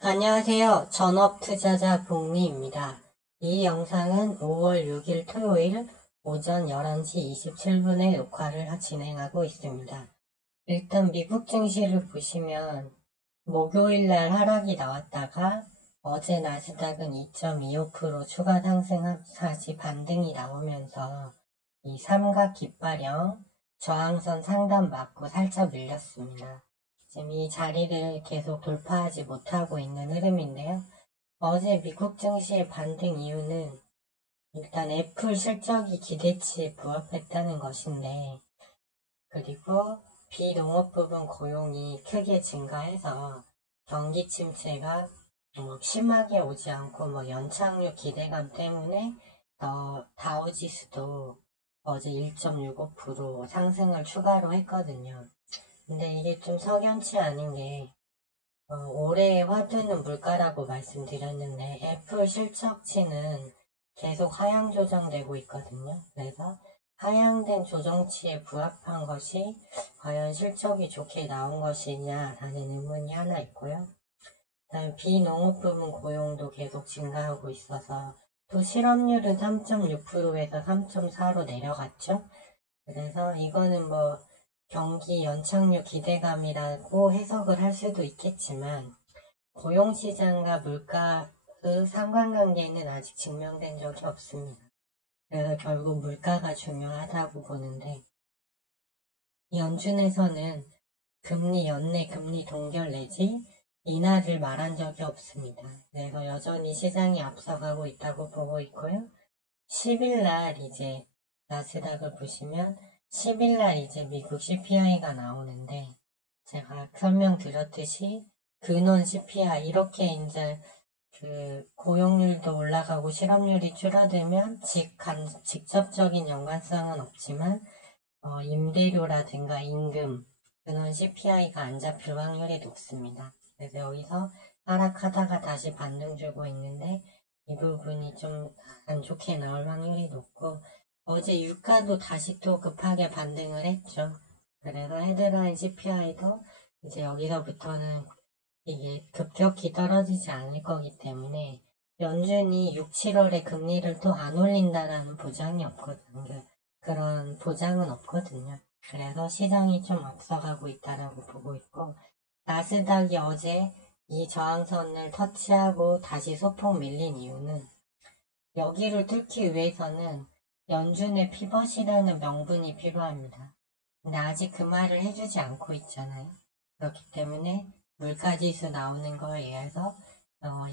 안녕하세요. 전업투자자 복리입니다. 이 영상은 5월 6일 토요일 오전 11시 27분에 녹화를 진행하고 있습니다. 일단 미국 증시를 보시면 목요일날 하락이 나왔다가 어제 나스닥은 2.25% 추가 상승하지 반등이 나오면서 이 삼각 깃발형 저항선 상단 맞고 살짝 밀렸습니다. 지금 이 자리를 계속 돌파하지 못하고 있는 흐름인데요. 어제 미국 증시의 반등 이유는 일단 애플 실적이 기대치에 부합했다는 것인데, 그리고 비농업 부분 고용이 크게 증가해서 경기 침체가 심하게 오지 않고 연착륙 기대감 때문에 다우지수도 어제 1.65% 상승을 추가로 했거든요. 근데 이게 좀 석연치 않은 게 올해의 화두는 물가라고 말씀드렸는데 애플 실적치는 계속 하향 조정되고 있거든요. 그래서 하향된 조정치에 부합한 것이 과연 실적이 좋게 나온 것이냐라는 의문이 하나 있고요. 그다음에 비농업 부문 고용도 계속 증가하고 있어서 또 실업률은 3.6%에서 3.4로 내려갔죠. 그래서 이거는 경기 연착륙 기대감이라고 해석을 할 수도 있겠지만 고용시장과 물가의 상관관계는 아직 증명된 적이 없습니다. 그래서 결국 물가가 중요하다고 보는데 연준에서는 연내 금리 동결 내지 인하를 말한 적이 없습니다. 그래서 여전히 시장이 앞서가고 있다고 보고 있고요. 10일날 이제 나스닥을 보시면 10일날 이제 미국 CPI가 나오는데 제가 설명드렸듯이 근원 CPI 이렇게 이제 고용률도 올라가고 실업률이 줄어들면 직접적인 연관성은 없지만 임대료라든가 임금 근원 CPI가 안 잡힐 확률이 높습니다. 그래서 여기서 하락하다가 다시 반등 주고 있는데 이 부분이 좀 안 좋게 나올 확률이 높고 어제 유가도 다시 또 급하게 반등을 했죠. 그래서 헤드라인 CPI도 이제 여기서부터는 이게 급격히 떨어지지 않을 거기 때문에 연준이 6, 7월에 금리를 또 안 올린다라는 보장이 없거든요. 그런 보장은 없거든요. 그래서 시장이 좀 앞서가고 있다라고 보고 있고 나스닥이 어제 이 저항선을 터치하고 다시 소폭 밀린 이유는 여기를 뚫기 위해서는 연준의 피벗이라는 명분이 필요합니다. 근데 아직 그 말을 해주지 않고 있잖아요. 그렇기 때문에 물가지수 나오는 거에 의해서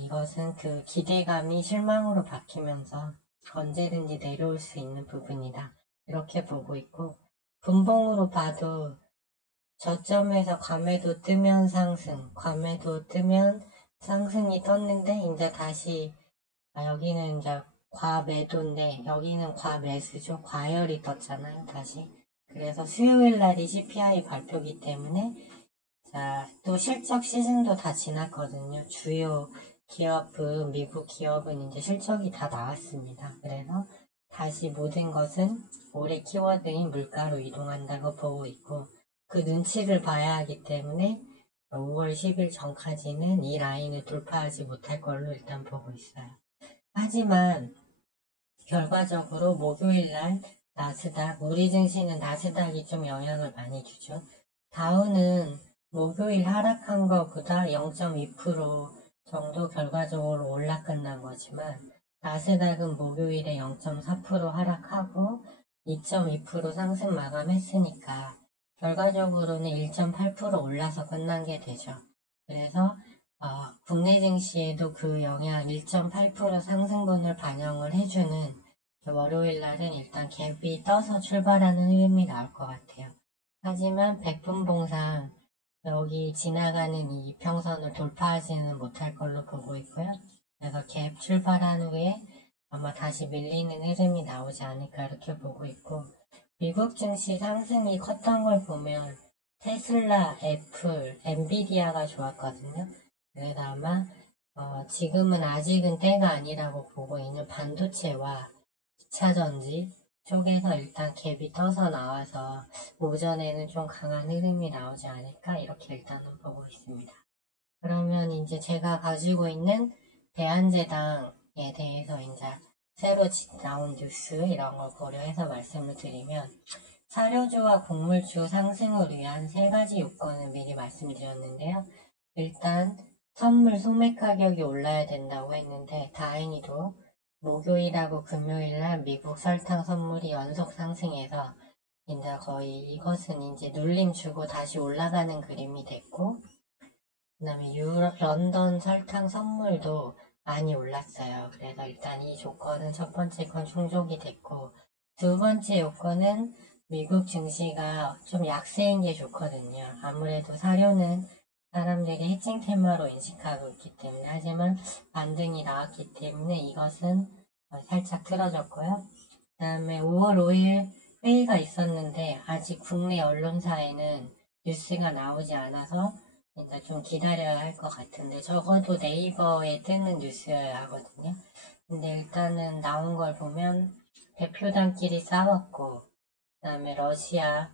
이것은 그 기대감이 실망으로 바뀌면서 언제든지 내려올 수 있는 부분이다. 이렇게 보고 있고 분봉으로 봐도 저점에서 과매도 뜨면 상승, 과매도 뜨면 상승이 떴는데 이제 다시 여기는 이제 과매도인데 여기는 과매수죠. 과열이 떴잖아요. 다시. 그래서 수요일 날이 CPI 발표기 때문에 또 실적 시즌도 다 지났거든요. 주요 기업은 미국 기업은 이제 실적이 다 나왔습니다. 그래서 다시 모든 것은 올해 키워드인 물가로 이동한다고 보고 있고 그 눈치를 봐야 하기 때문에 5월 10일 전까지는 이 라인을 돌파하지 못할 걸로 일단 보고 있어요. 하지만 결과적으로 목요일날 나스닥, 우리 증시는 나스닥이 좀 영향을 많이 주죠. 다우는 목요일 하락한 것보다 0.2% 정도 결과적으로 올라 끝난 거지만 나스닥은 목요일에 0.4% 하락하고 2.2% 상승 마감했으니까 결과적으로는 1.8% 올라서 끝난 게 되죠. 그래서 국내 증시에도 그 영향 1.8% 상승분을 반영을 해주는 월요일 날은 일단 갭이 떠서 출발하는 흐름이 나올 것 같아요. 하지만 백분봉상 여기 지나가는 이 이평선을 돌파하지는 못할 걸로 보고 있고요. 그래서 갭 출발한 후에 아마 다시 밀리는 흐름이 나오지 않을까 이렇게 보고 있고 미국 증시 상승이 컸던 걸 보면 테슬라, 애플, 엔비디아가 좋았거든요. 그래서 아마 지금은 아직은 때가 아니라고 보고 있는 반도체와 2차전지 쪽에서 일단 갭이 떠서 나와서 오전에는 좀 강한 흐름이 나오지 않을까 이렇게 일단은 보고 있습니다. 그러면 이제 제가 가지고 있는 대한제당에 대해서 이제 새로 나온 뉴스 이런 걸 고려해서 말씀을 드리면, 사료주와 곡물주 상승을 위한 세 가지 요건을 미리 말씀드렸는데요. 일단 선물 소매 가격이 올라야 된다고 했는데, 다행히도 목요일하고 금요일날 미국 설탕 선물이 연속 상승해서 이제 거의 이것은 이제 눌림 주고 다시 올라가는 그림이 됐고, 그 다음에 런던 설탕 선물도 많이 올랐어요. 그래서 일단 이 조건은 첫 번째 건 충족이 됐고, 두 번째 요건은 미국 증시가 좀 약세인 게 좋거든요. 아무래도 사료는 사람들이 해칭 테마로 인식하고 있기 때문에, 하지만 반등이 나왔기 때문에 이것은 살짝 틀어졌고요. 그 다음에 5월 5일 회의가 있었는데 아직 국내 언론사에는 뉴스가 나오지 않아서 이제 좀 기다려야 할 것 같은데, 적어도 네이버에 뜨는 뉴스여야 하거든요. 근데 일단은 나온 걸 보면 대표단끼리 싸웠고, 그 다음에 러시아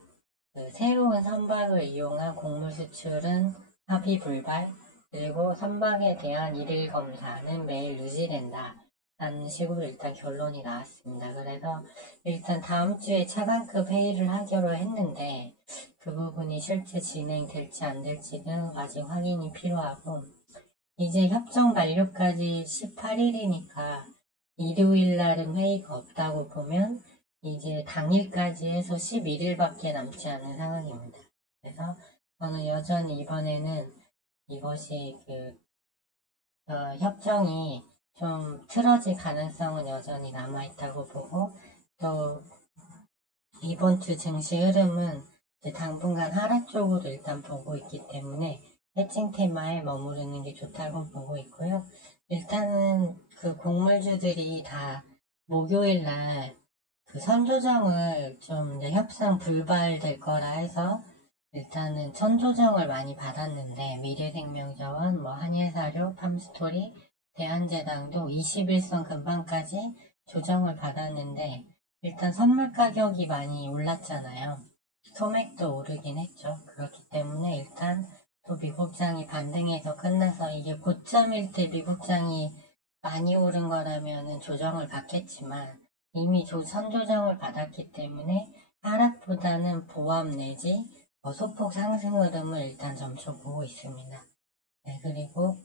새로운 선박을 이용한 곡물 수출은 합의 불발, 그리고 선박에 대한 일일 검사는 매일 유지된다 라는 식으로 일단 결론이 나왔습니다. 그래서 일단 다음 주에 차관급 회의를 하기로 했는데, 그 부분이 실제 진행될지 안 될지는 아직 확인이 필요하고, 이제 협정 만료까지 18일이니까 일요일 날은 회의가 없다고 보면 이제 당일까지 해서 11일밖에 남지 않은 상황입니다. 그래서 저는 여전히 이번에는 이것이 협정이 좀 틀어질 가능성은 여전히 남아있다고 보고, 또 이번 주 증시 흐름은 당분간 하락 쪽으로 일단 보고 있기 때문에 해칭 테마에 머무르는 게 좋다고 보고 있고요. 일단은 그 곡물주들이 다 목요일 날 그 선조정을 좀 협상 불발될 거라 해서 일단은 선조정을 많이 받았는데, 미래생명자원, 한일사료, 팜스토리, 대한제당도 21선 근방까지 조정을 받았는데, 일단 선물 가격이 많이 올랐잖아요. 소맥도 오르긴 했죠. 그렇기 때문에 일단 또 미국장이 반등해서 끝나서, 이게 고점일 때 미국장이 많이 오른 거라면 조정을 받겠지만 이미 선조정을 받았기 때문에 하락보다는 보합 내지 소폭 상승 흐름을 일단 점쳐보고 있습니다. 네, 그리고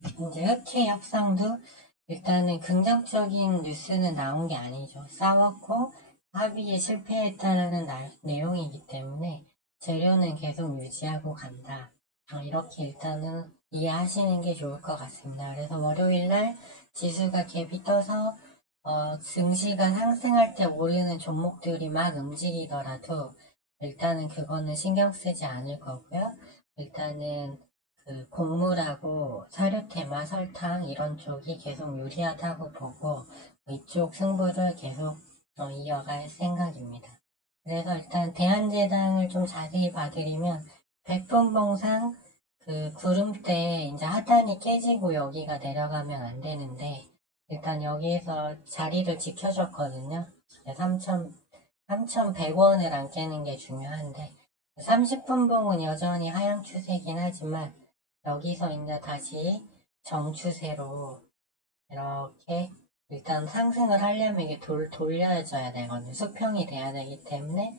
이제 흑해 협상도 일단은 긍정적인 뉴스는 나온 게 아니죠. 싸웠고 합의에 실패했다라는 내용이기 때문에 재료는 계속 유지하고 간다. 이렇게 일단은 이해하시는 게 좋을 것 같습니다. 그래서 월요일날 지수가 갭이 떠서 증시가 상승할 때 오르는 종목들이 막 움직이더라도 일단은 그거는 신경 쓰지 않을 거고요. 일단은 곡물하고 사료 테마, 설탕 이런 쪽이 계속 유리하다고 보고 이쪽 승부를 계속 이어갈 생각입니다. 그래서 일단 대한제당을 좀 자세히 봐드리면, 백분봉상 구름대 이제 하단이 깨지고 여기가 내려가면 안 되는데, 일단 여기에서 자리를 지켜줬거든요. 3,100원을 안 깨는 게 중요한데, 30분봉은 여전히 하향 추세긴 하지만 여기서 이제 다시 정추세로 이렇게 일단 상승을 하려면 이게 돌려져야 되거든요. 수평이 돼야 되기 때문에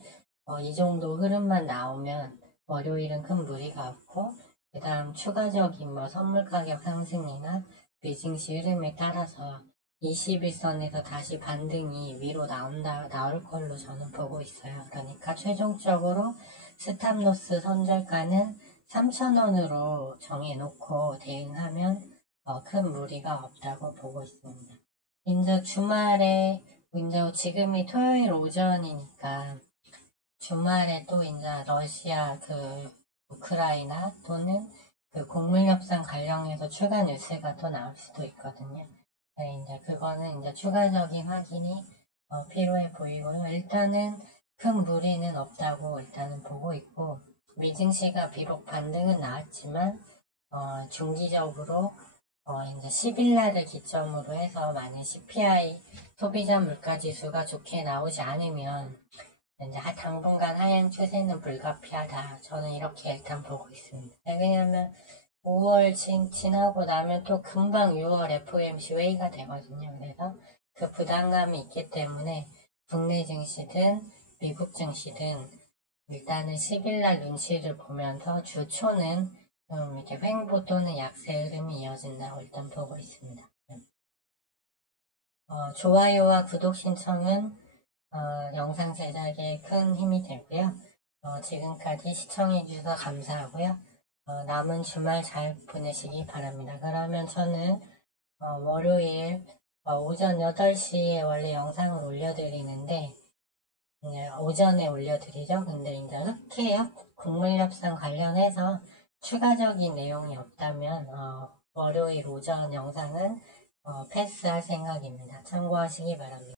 이 정도 흐름만 나오면 월요일은 큰 무리가 없고, 그 다음 추가적인 선물 가격 상승이나 미증시 흐름에 따라서 21선에서 다시 반등이 위로 나올 걸로 저는 보고 있어요. 그러니까 최종적으로 스탑로스 선절가는 3,000원으로 정해놓고 대응하면 큰 무리가 없다고 보고 있습니다. 이제 주말에, 이제 지금이 토요일 오전이니까 주말에 또 이제 러시아 우크라이나 또는 곡물 협상 관련해서 추가 뉴스가 또 나올 수도 있거든요. 네, 이제 그거는 이제 추가적인 확인이 필요해 보이고요. 일단은 큰 무리는 없다고 일단은 보고 있고, 미증시가 비록 반등은 나왔지만 중기적으로 이제 10일날을 기점으로 해서 만약 CPI 소비자 물가지수가 좋게 나오지 않으면 이제 당분간 하향 추세는 불가피하다. 저는 이렇게 일단 보고 있습니다. 왜냐하면 5월 지나고 나면 또 금방 6월 FOMC 회의가 되거든요. 그래서 그 부담감이 있기 때문에 국내 증시든 미국 증시든 일단은 10일날 눈치를 보면서 주 초는 이렇게 횡보 또는 약세 흐름이 이어진다고 일단 보고 있습니다. 좋아요와 구독 신청은 영상 제작에 큰 힘이 되고요. 지금까지 시청해주셔서 감사하고요. 남은 주말 잘 보내시기 바랍니다. 그러면 저는 월요일 오전 8시에 원래 영상을 올려드리는데 오전에 올려드리죠. 근데 이제 흑해역 국물협상 관련해서 추가적인 내용이 없다면 월요일 오전 영상은 패스할 생각입니다. 참고하시기 바랍니다.